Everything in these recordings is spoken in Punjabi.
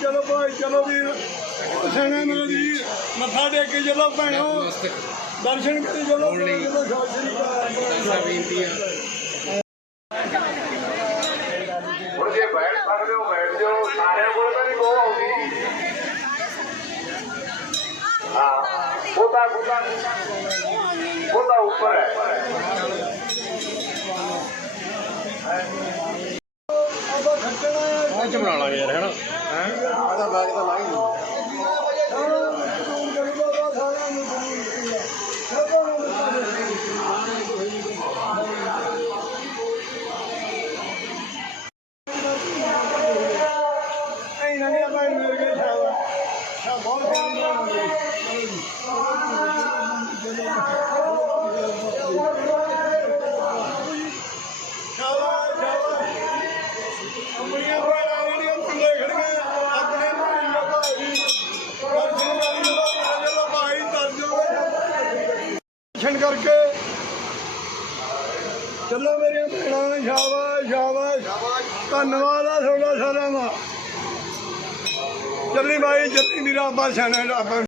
ਚਲੋ ਭਾਈ ਚਲੋ ਵੀਰ। ਸਣੇ ਮੇਰੇ ਵੀਰ ਮੱਥਾ ਟੇਕ ਕੇ ਚਲੋ ਭੈਣੋ। ਦਰਸ਼ਨ ਕਰੀ ਚਲੋ ਚਲੋ ਸਤਿ ਸ੍ਰੀ ਅਕਾਲ। ਬੇਨਤੀ ਆ ਹੁਣ ਜੇ ਬੈਠ ਸਕਦੇ ਹੋ ਬੈਠ ਜਾਓ। ਸਾਰਿਆਂ ਕੋਲ ਤਾਂ ਨਹੀਂ ਕੋ ਆਉਂਦੀ। ਹਾਂ ਉਹਦਾ ਉਹਦਾ ਉਹਦਾ ਉੱਪਰ ਹੈ। ਚ ਬਣਾ ਲਾਂਗੇ ਯਾਰ ਹੈਨਾ ਆਦਾ ਬੈਗ ਤਾਂ ਲਾਈ ਨਹੀਂ ਚਲੋ ਮੇਰੀਆਂ ਭੈਣਾਂ, ਸ਼ਾਬਾਸ਼ ਸ਼ਾਬਾਸ਼। ਧੰਨਵਾਦ ਆ ਤੁਹਾਡਾ ਸਾਰਿਆਂ ਦਾ। ਚੱਲੀ ਬਾਈ, ਚੱਲੀ ਮੇਰਾ ਅੱਬਾ ਸਿਆਣਾ ਰੱਬ ਸਾਰੀ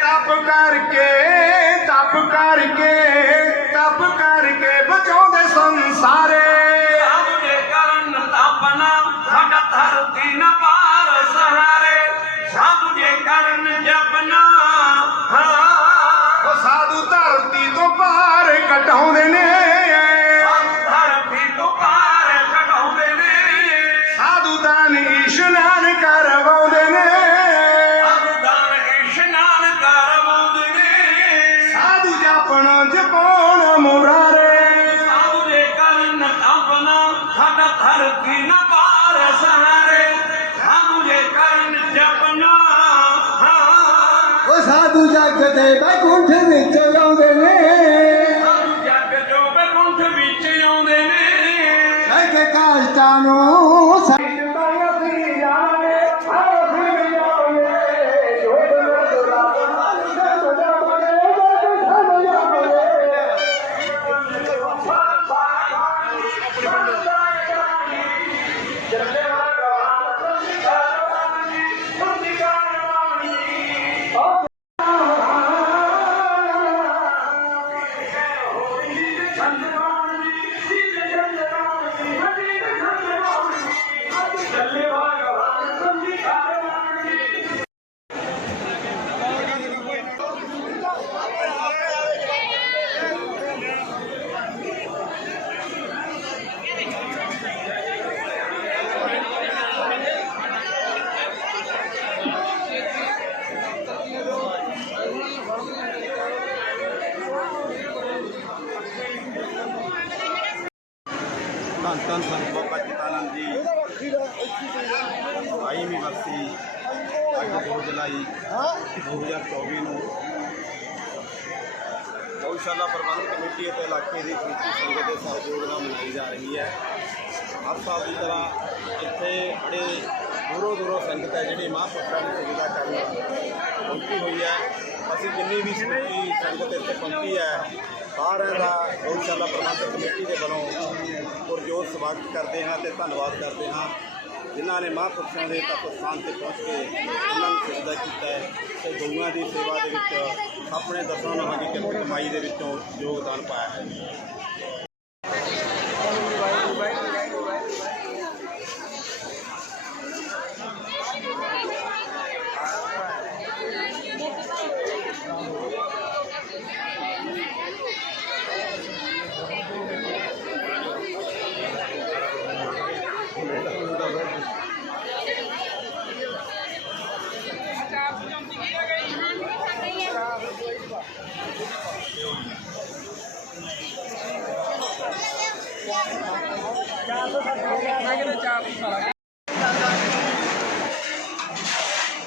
ਤਪ ਕਰਕੇ ਤਪ ਕਰਕੇ ਤਪ ਕਰਕੇ ਬਚਾਉਂਦੇ ਸੰਸਾਰੇ দেবাই কুণ্ঠ বিচল ਵੀ ਵਰਸੀ ਅੱਜ 2 ਜੁਲਾਈ 2024 ਨੂੰ ਗਊਸ਼ਾਲਾ ਪ੍ਰਬੰਧ ਕਮੇਟੀ ਅਤੇ ਇਲਾਕੇ ਦੀ ਖੇਤੀ ਸੰਗਤ ਦੇ ਸਹਿਯੋਗ ਨਾਲ ਮਨਾਈ ਜਾ ਰਹੀ ਹੈ। ਹਰ ਸਾਲ ਦੀ ਤਰ੍ਹਾਂ ਇੱਥੇ ਬੜੇ ਦੂਰੋਂ ਦੂਰੋਂ ਸੰਗਤ ਹੈ, ਜਿਹੜੀ ਮਹਾਂਪੁਰਸ਼ਾਂ ਦੀ ਸੇਵਾ ਕਰਨ ਪਹੁੰਚੀ ਹੋਈ ਹੈ। ਅਸੀਂ ਜਿੰਨੀ ਵੀ ਸੰਗਤੀ ਸੰਗਤ ਇੱਥੇ ਪਹੁੰਚੀ ਹੈ, ਸਾਰਿਆਂ ਦਾ ਗਊਸ਼ਾਲਾ ਪ੍ਰਬੰਧ ਕਮੇਟੀ ਦੇ ਵੱਲੋਂ ਪੁਰਜੋਤ ਸਵਾਗਤ ਕਰਦੇ ਹਾਂ ਅਤੇ ਧੰਨਵਾਦ ਕਰਦੇ ਹਾਂ। ਜਿਨ੍ਹਾਂ ਨੇ ਮਹਾਂਪੁਰਸ਼ਾਂ ਦੇ ਤਪ ਸਥਾਨ ਤੇ ਪਹੁੰਚ ਕੇ ਉਹਨਾਂ ਨੂੰ ਸਿੱਧਾ ਕੀਤਾ ਹੈ ਤੇ ਗਊਆਂ ਦੀ ਸੇਵਾ ਦੇ ਵਿੱਚ ਆਪਣੇ ਦਸਾਂ ਨਹਾਂ ਦੀ ਕਮਾਈ ਦੇ ਵਿੱਚੋਂ ਯੋਗਦਾਨ ਪਾਇਆ ਹੈ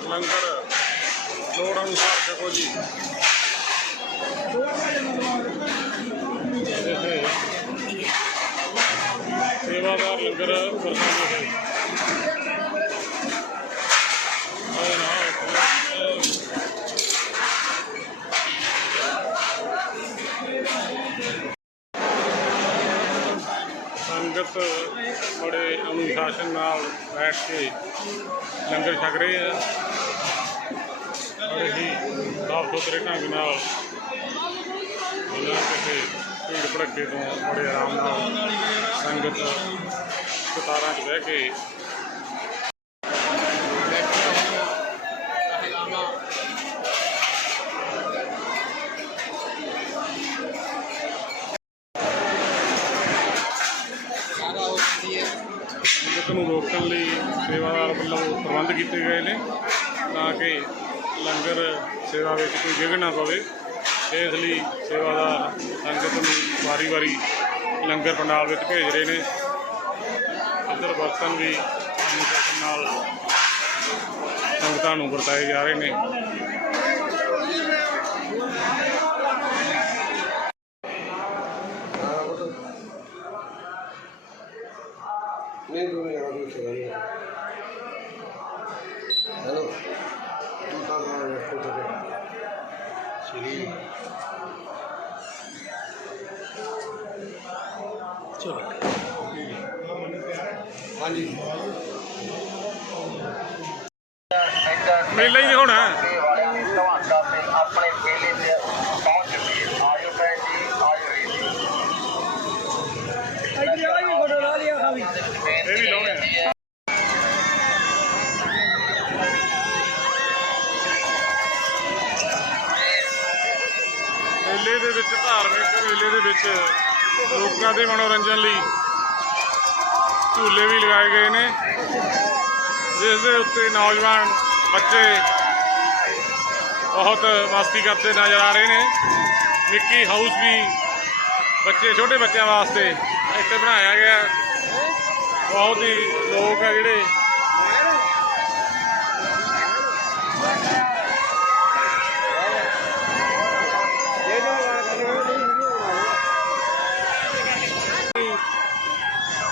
ਲੰਗਰ ਲੋੜ ਅਨੁਸਾਰ ਛਕੋ ਜੀ ਇੱਥੇ ਸੇਵਾਦਾਰ ਲੰਗਰ ਵਰਤਾਉਂਦੇ ਹੈ ਆਏ ਨਾ ਸੰਗਤ ਬੜੇ ਅਨੁਸ਼ਾਸਨ ਨਾਲ ਬੈਠ ਕੇ ਲੰਗਰ ਛਕ ਰਹੇ ਆ। ਬੜੇ ਹੀ ਸਾਫ਼ ਸੁਥਰੇ ਢੰਗ ਨਾਲ ਬਿਨਾਂ ਕਿਸੇ ਭੀੜ ਭੜੱਕੇ ਤੋਂ ਬੜੇ ਆਰਾਮ ਨਾਲ ਸੰਗਤ ਕਤਾਰਾਂ 'ਚ ਬਹਿ ਕੇ ਕੀਤੇ ਗਏ ਨੇ ਤਾਂ ਕਿ ਲੰਗਰ ਸੇਵਾ ਵਿੱਚ ਕੋਈ ਵਿਘਨ ਨਾ ਪਵੇ। ਇਸ ਲਈ ਸੇਵਾਦਾਰ ਸੰਗਤ ਨੂੰ ਵਾਰੀ-ਵਾਰੀ ਲੰਗਰ ਪੰਡਾਲ ਵਿੱਚ ਭੇਜ ਰਹੇ ਨੇ। ਅੰਦਰ ਬਰਤਨ ਵੀ ਨਾਲ ਸੰਗਤਾਂ ਨੂੰ ਵਰਤਾਏ ਜਾ ਰਹੇ ਨੇ। हाँ जी ਮੇਲਾ ਹੀ ਦਿਖਾਉਣਾ ਤੁਹਾਡਾ ਤੇ ਆਪਣੇ ਮੇਲੇ ਤੇ ਪਹੁੰਚ ਚੁੱਕੀ ਹੈ ਆਇਓ ਭੈਣ ਜੀ ਆਇਓ ਵੀਰ ਜੀ ਇਹ ਵੀ ਲਾਉਣੇ ਆ। ਮੇਲੇ ਦੇ ਵਿੱਚ ਧਾਰਮਿਕ ਮੇਲੇ ਦੇ ਵਿੱਚ ਲੋਕਾਂ ਦੇ ਮਨੋਰੰਜਨ ਲਈ ਝੂਲੇ ਵੀ ਲਗਾਏ ਗਏ ਨੇ, ਜਿਸ ਦੇ ਉੱਤੇ ਨੌਜਵਾਨ ਬੱਚੇ ਬਹੁਤ ਮਸਤੀ ਕਰਦੇ ਨਜ਼ਰ ਆ ਰਹੇ ਨੇ। ਮਿੱਕੀ ਹਾਊਸ ਵੀ ਬੱਚੇ, ਛੋਟੇ ਬੱਚਿਆਂ ਵਾਸਤੇ ਇੱਥੇ ਬਣਾਇਆ ਗਿਆ। ਬਹੁਤ ਹੀ ਲੋਕ ਆ ਜਿਹੜੇ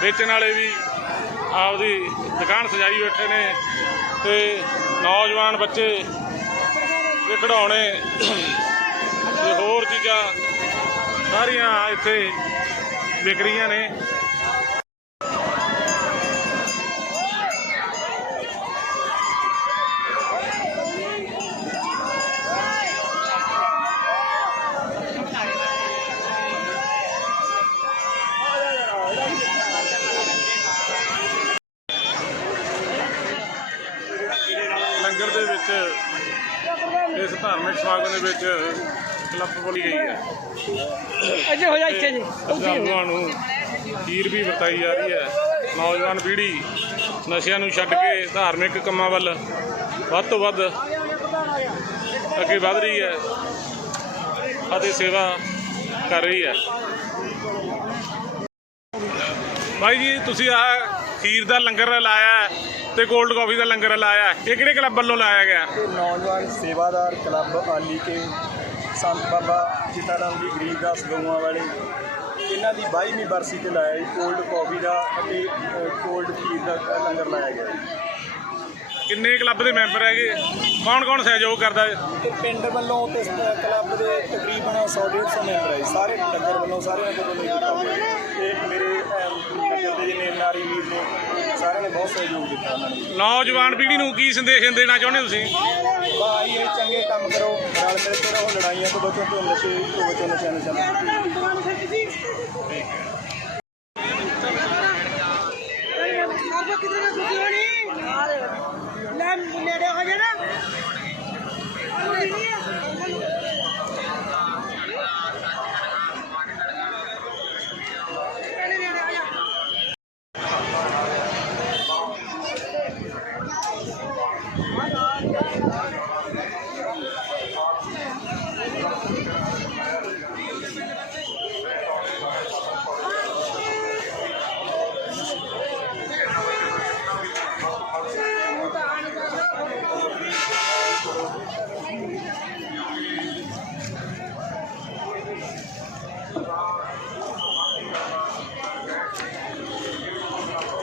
ਵੇਚਣ ਵਾਲੇ ਵੀ ਆਪਦੀ ਦੁਕਾਨ ਸਜਾਈ ਬੈਠੇ ਨੇ ਤੇ ਨੌਜਵਾਨ ਬੱਚੇ ਤੇ ਖਿਡੌਣੇ ਤੇ ਹੋਰ ਚੀਜ਼ਾਂ ਸਾਰੀਆਂ ਇੱਥੇ ਵਿਕ ਰਹੀਆਂ ਨੇ। ਇਸ ਧਾਰਮਿਕ ਸਮਾਗਮ ਦੇ ਵਿੱਚ ਕਲੱਬ ਬੋਲੀ ਗਈ ਹੈ। ਅੱਜੇ ਹੋ ਜਾ ਇੱਥੇ ਜੀ। ਸ਼ਰਧਾਲੂਆਂ ਨੂੰ ਖੀਰ ਵੀ ਵਰਤਾਈ ਜਾ ਰਹੀ ਹੈ। ਨੌਜਵਾਨ ਪੀੜ੍ਹੀ ਨਸ਼ਿਆਂ ਨੂੰ ਛੱਡ ਕੇ ਧਾਰਮਿਕ ਕੰਮਾਂ ਵੱਲ ਵੱਧ ਤੋਂ ਵੱਧ ਅੱਗੇ ਵਧ ਰਹੀ ਹੈ ਅਤੇ ਸੇਵਾ ਕਰ ਰਹੀ ਹੈ। ਭਾਈ ਜੀ ਤੁਸੀਂ ਆਹ ਖੀਰ ਦਾ ਲੰਗਰ ਲਾਇਆ ਹੈ। ਤੇ ਕੋਲਡ ਕਾਫੀ ਦਾ ਲੰਗਰ ਲਾਇਆ ਹੈ। ਇਹ ਕਿਹੜੇ ਕਲੱਬ ਵੱਲੋਂ ਲਾਇਆ ਗਿਆ ਇਹ ਨੌਜਵਾਨ ਸੇਵਾਦਾਰ ਕਲੱਬ ਆਲੀ ਕੇ ਸੰਤ ਬਾਬਾ ਜੀਤਾਰਾਮ ਜੀ ਗਰੀਬਦਾਸ ਗਊਆਂ ਵਾਲੇ ਇਹਨਾਂ ਦੀ 22ਵੀਂ ਬਰਸੀ ਤੇ ਲਾਇਆ ਜੀ ਕੋਲਡ ਕਾਫੀ ਦਾ ਅਤੇ ਕੋਲਡ ਖੀਰ ਦਾ ਲੰਗਰ ਲਾਇਆ ਗਿਆ ਜੀ। ਕਿੰਨੇ ਕਲੱਬ ਦੇ ਮੈਂਬਰ ਹੈਗੇ ਕੌਣ ਕੌਣ ਸਹਿਯੋਗ ਕਰਦਾ ਹੈ ਤੇ ਪਿੰਡ ਵੱਲੋਂ ਤੇ ਸ- ਕਲੱਬ ਦੇ ਤਕਰੀਬਨ 100-150 ਮੈਂਬਰ ਹੈ ਜੀ। ਸਾਰੇ ਨਗਰ ਵੱਲੋਂ ਸਾਰਿਆਂ ਦੇ ਵੱਲੋਂ ਕੀਤਾ ਹੋਇਆ ਹੈ। ਤੇ ਮੇਰੇ ਅਮ, ਨਗਰ ਦੇ ਜਿੰਨੇ ਨਾਰੀ ਵੀਰ ਨੇ ਸਾਰਿਆਂ ਨੇ ਬਹੁਤ ਸਹਿਯੋਗ ਦਿੱਤਾ ਉਹਨਾਂ ਨੇ। ਨੌਜਵਾਨ ਪੀੜ੍ਹੀ ਨੂੰ ਕੀ ਸੰਦੇਸ਼ ਦੇਣਾ ਚਾਹੁੰਦੇ ਹੋ ਤੁਸੀਂ? ਭਾਈ ਇਹ ਚੰਗੇ ਕੰਮ ਕਰੋ ਰਲ ਮਿਲ ਕੇ ਰਹੋ ਲੜਾਈਆਂ ਤੋਂ ਬਚੋ ਤੇ ਨਸ਼ੇ ਤੋਂ ਬਚੋ ਨਸ਼ਿਆਂ ਨਸ਼ਿਆਂ ਤੋਂ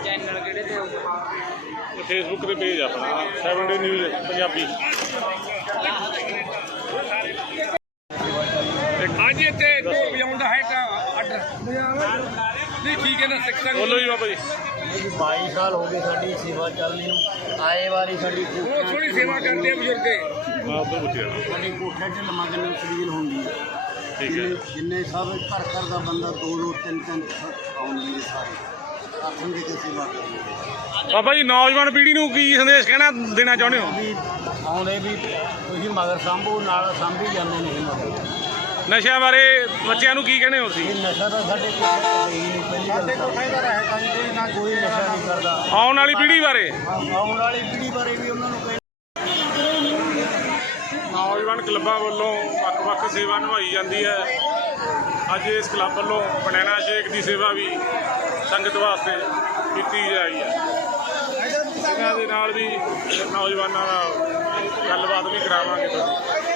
ਚੈਨਲ ਕਿਹੜੇ ਤੇ ਹੋਊਗਾ? ਫੇਸਬੁੱਕ ਤੇ ਪੇਜ ਆਪਣਾ 7 ਡੇ ਨਿਊਜ਼ ਪੰਜਾਬੀ। ਹਾਂਜੀ ਇੱਥੇ ਹਾਈਟ ਆਰਡਰ ਨਹੀਂ ਠੀਕ ਹੈ ਨਾ ਸਿੱਖਾਂ ਬੋਲੋ ਜੀ ਬਾਬਾ ਜੀ। 22 ਸਾਲ ਹੋ ਗਏ ਸਾਡੀ ਸੇਵਾ ਚੱਲਦੀ ਨੂੰ। ਆਏ ਵਾਰੀ ਸਾਡੀ ਬਹੁਤ ਸੋਹਣੀ ਸੇਵਾ ਕਰਦੇ ਆ ਬਜ਼ੁਰਗ। ਉੱਧਰ ਪੁੱਛਿਆ। ਸਾਡੀ ਕੋਠੇ 'ਚ ਲਮਗਨ ਸਰੀਰ ਹੁੰਦੀ ਹੈ। ਠੀਕ ਹੈ। ਜਿੰਨੇ- ਜਿੰਨੇ ਸਭ ਘਰ ਘਰ ਦਾ ਬੰਦਾ ਦੋ ਦੋ ਤਿੰਨ ਤਿੰਨ ਆਉਂਦੇ ਨੇ ਸਾਰੇ। ਆਖਣ ਦੇ ਕੇ ਸੇਵਾ ਕਰਦੇ ਬਾਬਾ ਜੀ ਨੌਜਵਾਨ ਪੀੜ੍ਹੀ ਨੂੰ ਕੀ ਸੰਦੇਸ਼ ਕਹਿਣਾ ਦੇਣਾ ਚਾਹੁੰਦੇ ਹੋ? ਵੀ ਆਉਂਦੇ ਵੀ ਤੁਸੀਂ ਮਗਰ ਸੰਭੂ ਨਾਲ ਸੰਭੀ ਜਾਂਦੇ ਨੇ ਮਗਰ। ਨਸ਼ਿਆਂ ਬਾਰੇ ਬੱਚਿਆਂ ਨੂੰ ਕੀ ਕਹਿੰਦੇ ਹੋ ਤੁਸੀਂ? ਇਹ ਨਸ਼ਾ ਤਾਂ ਸਾਡੇ ਕੋਲ ਹੀ ਨਹੀਂ ਪਹਿਲੀ ਗੱਲ ਸਾਡੇ ਕੋਠੇ ਦਾ ਰਹਿ ਕੋਈ ਨਾ ਕੋਈ ਨਸ਼ਾ ਨਹੀਂ ਕਰਦਾ। ਆਉਣ ਵਾਲੀ ਪੀੜ੍ਹੀ ਬਾਰੇ? ਆਉਣ ਵਾਲੀ ਪੀੜ੍ਹੀ ਬਾਰੇ ਵੀ ਉਹਨਾਂ ਨੂੰ ਨੌਜਵਾਨ ਕਲੱਬਾਂ ਵੱਲੋਂ ਵੱਖ-ਵੱਖ ਸੇਵਾ ਨਿਭਾਈ ਜਾਂਦੀ ਹੈ। ਅੱਜ ਇਸ ਕਲੱਬ ਵੱਲੋਂ ਬਨਾਨਾ ਸ਼ੇਕ ਦੀ ਸੇਵਾ ਵੀ ਸੰਗਤ ਵਾਸਤੇ ਕੀਤੀ ਜਾ ਰਹੀ ਹੈ। ਇਹਨਾਂ ਦੇ ਨਾਲ ਵੀ ਨੌਜਵਾਨਾਂ ਨਾਲ ਗੱਲਬਾਤ ਵੀ ਕਰਾਵਾਂਗੇ। ਤੁਹਾਡੀ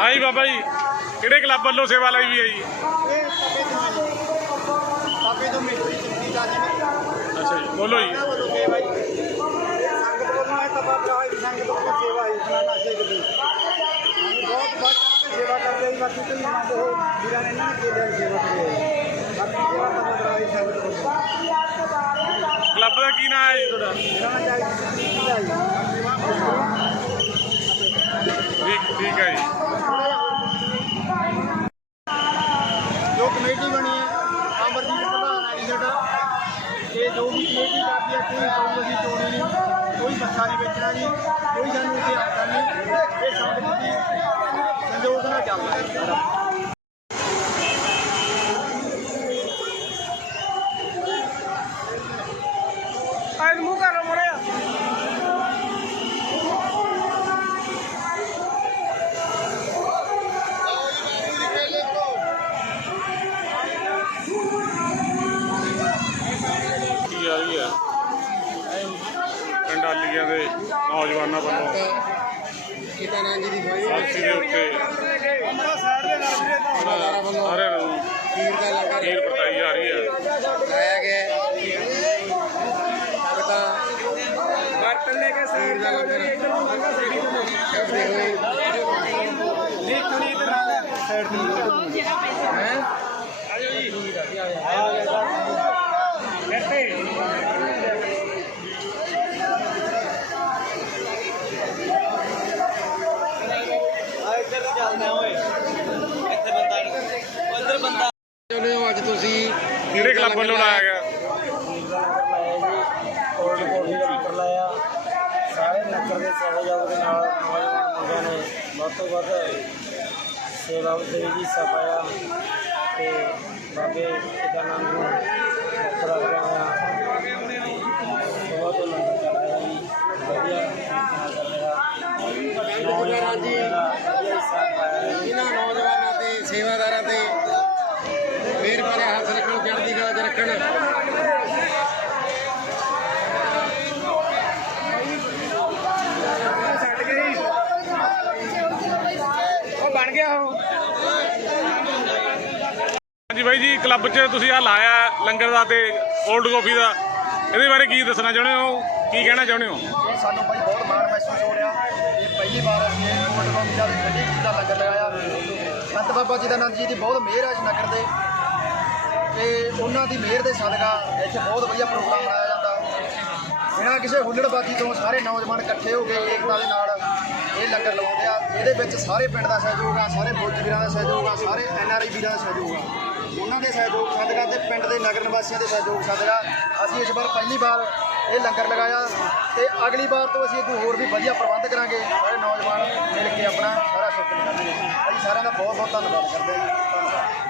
ਹਾਂਜੀ ਬਾਬਾ ਜੀ ਕਿਹੜੇ ਕਲੱਬ ਵੱਲੋਂ ਸੇਵਾ ਲਈ ਵੀ ਹੈ ਜੀ ਆਪੇ ਤੋਂ ਮਿਸਤਰੀ ਚੁੱਕੀ ਜਾਂਦੀ ਨੇ ਅੱਛਾ ਜੀ ਬੋਲੋ ਜੀ ਵੱਲੋਂ ਸੇਵਾ ਹੀ ਸੰਗਤ ਵੱਲੋਂ ਮੈਂ ਤਬਾ ਕਰਾਈ ਸੰਗਤ ਵੱਲੋਂ ਸੇਵਾ ਹੀ ਸੁਣਾਣਾ ਸ਼ੇਖ ਦੀ ਅਸੀਂ ਬਹੁਤ ਵੱਧ ਕੇ ਸੇਵਾ ਕਰਦੇ ਹਾਂ ਬਾਕੀ ਤੁਸੀਂ ਮੰਨਦੇ ਹੋ ਵੀਰਾਂ ਨੇ ਇਹਨਾਂ ਨੇ ਕਿਹੜੇ ਸੇਵਾ ਕਰੀ ਹੈ ਬਾਕੀ ਸੇਵਾ ਤਬਾ ਕਰਾਈ ਸੰਗਤ ਵੱਲੋਂ ਕਲੱਬ ਦਾ ਕੀ ਨਾਮ ਹੈ ਜੀ ਤੁਹਾਡਾ ਇਹਨਾਂ ਚਾਹੀਦੀ ਕੀ ਚਾਹੀਦੀ ਠੀਕ ਸਾਈਡ ਤੇ ਹੈ? ਚਲੋ ਅੱਜ ਤੁਸੀਂ ਕਿਹੜੇ ਕਲੱਬ ਵੱਲੋਂ ਲਾਇਆ ਗਿਆ? ਕੋਲਡ ਕਾਫੀ ਦਾ ਲੰਗਰ ਲਾਇਆ ਸਾਰੇ ਨਗਰ ਦੇ ਸਹਿਯੋਗ ਦੇ ਨਾਲ ਨੌਜਵਾਨ ਮੁੰਡਿਆਂ ਨੇ ਵੱਧ ਤੋਂ ਵੱਧ ਸੇਵਾ ਦੇ ਵਿੱਚ ਹਿੱਸਾ ਪਾਇਆ ਤੇ ਬਾਬੇ ਕਿਦਾਨੰਦ ਨੂੰ ਮੁੱਖ ਰੱਖਦਿਆਂ ਬਹੁਤ ਤੋਂ ਲੰਗਰ ਜੀ ਵਧੀਆ ਚੱਲ ਰਿਹਾ ਜੀ ਇਹਨਾਂ ਨੌਜਵਾਨਾਂ ਤੇ ਸੇਵਾਦਾਰਾਂ ਤੇ ਮਿਹਰ ਭਰੇ ਹੱਥ ਰੱਖਣ, ਚੜ੍ਹਦੀ ਕਲਾ 'ਚ ਰੱਖਣ ਛੱਡ ਗਈ ਉਹ ਬਣ ਗਿਆ ਉਹ ਹਾਂਜੀ ਬਾਈ ਜੀ ਕਲੱਬ 'ਚ ਤੁਸੀਂ ਆ ਲਾਇਆ ਲੰਗਰ ਦਾ ਤੇ ਕੋਲਡ ਕਾਫੀ ਦਾ। ਇਹਦੇ ਬਾਰੇ ਕੀ ਦੱਸਣਾ ਚਾਹੁੰਦੇ ਹੋ? ਕੀ ਕਹਿਣਾ ਚਾਹੁੰਦੇ ਹੋ? ਇਹ ਸਾਨੂੰ ਭਾਈ ਬਹੁਤ ਮਾਣ ਮਹਿਸੂਸ ਹੋ ਰਿਹਾ। ਇਹ ਪਹਿਲੀ ਵਾਰ ਅਸੀਂ ਇਹ ਕੋਟ ਕੌਮੀਆ ਦੀ ਜੀ ਦਾ ਲੰਗਰ ਲਗਾਇਆ ਸੰਤ ਬਾਬਾ ਜੀ ਦਾ ਆਨੰਦ ਜੀ ਦੀ ਬਹੁਤ ਮਿਹਰ ਹੈ ਇਸ ਨਗਰ ਦੇ। ਤੇ ਉਹਨਾਂ ਦੀ ਮਿਹਰ ਦੇ ਸਦਕਾ ਇੱਥੇ ਬਹੁਤ ਵਧੀਆ ਪ੍ਰੋਗਰਾਮ ਮਨਾਇਆ ਜਾਂਦਾ। ਬਿਨਾਂ ਕਿਸੇ ਹੁੱਲੜਬਾਜ਼ੀ ਤੋਂ ਸਾਰੇ ਨੌਜਵਾਨ ਇਕੱਠੇ ਹੋ ਕੇ ਏਕਤਾ ਦੇ ਨਾਲ ਇਹ ਲੰਗਰ ਲਗਾਉਂਦੇ ਆ। ਇਹਦੇ ਵਿੱਚ ਸਾਰੇ ਪਿੰਡ ਦਾ ਸਹਿਯੋਗ ਆ, ਸਾਰੇ ਫੌਜੀ ਵੀਰਾਂ ਦਾ ਸਹਿਯੋਗ ਆ, ਸਾਰੇ ਐਨਆਰਆਈ ਵੀਰਾਂ ਦਾ ਸਹਿਯੋਗ ਆ। ਉਹਨਾਂ ਦੇ ਸਹਿਯੋਗ ਸਦਕਾ ਤੇ ਪਿੰਡ ਦੇ ਨਗਰ ਨਿਵਾਸੀਆਂ ਦੇ ਸਹਿਯੋਗ ਸਦਕਾ ਅਸੀਂ ਇਸ ਵਾਰ ਪਹਿਲੀ ਵਾਰ ਇਹ ਲੰਗਰ ਲਗਾਇਆ ਤੇ ਅਗਲੀ ਵਾਰ ਤੋਂ ਅਸੀਂ ਇਹਨੂੰ ਹੋਰ ਵੀ ਵਧੀਆ ਪ੍ਰਬੰਧ ਕਰਾਂਗੇ। ਸਾਰੇ ਨੌਜਵਾਨ ਮਿਲ ਕੇ ਆਪਣਾ ਸਾਰਾ ਸਿਸਟਮ ਕਰਾਂਗੇ ਅਸੀਂ ਸਾਰਿਆਂ ਦਾ ਬਹੁਤ ਬਹੁਤ ਧੰਨਵਾਦ ਕਰਦੇ ਹਾਂ ਜੀ। ਧੰਨਵਾਦ।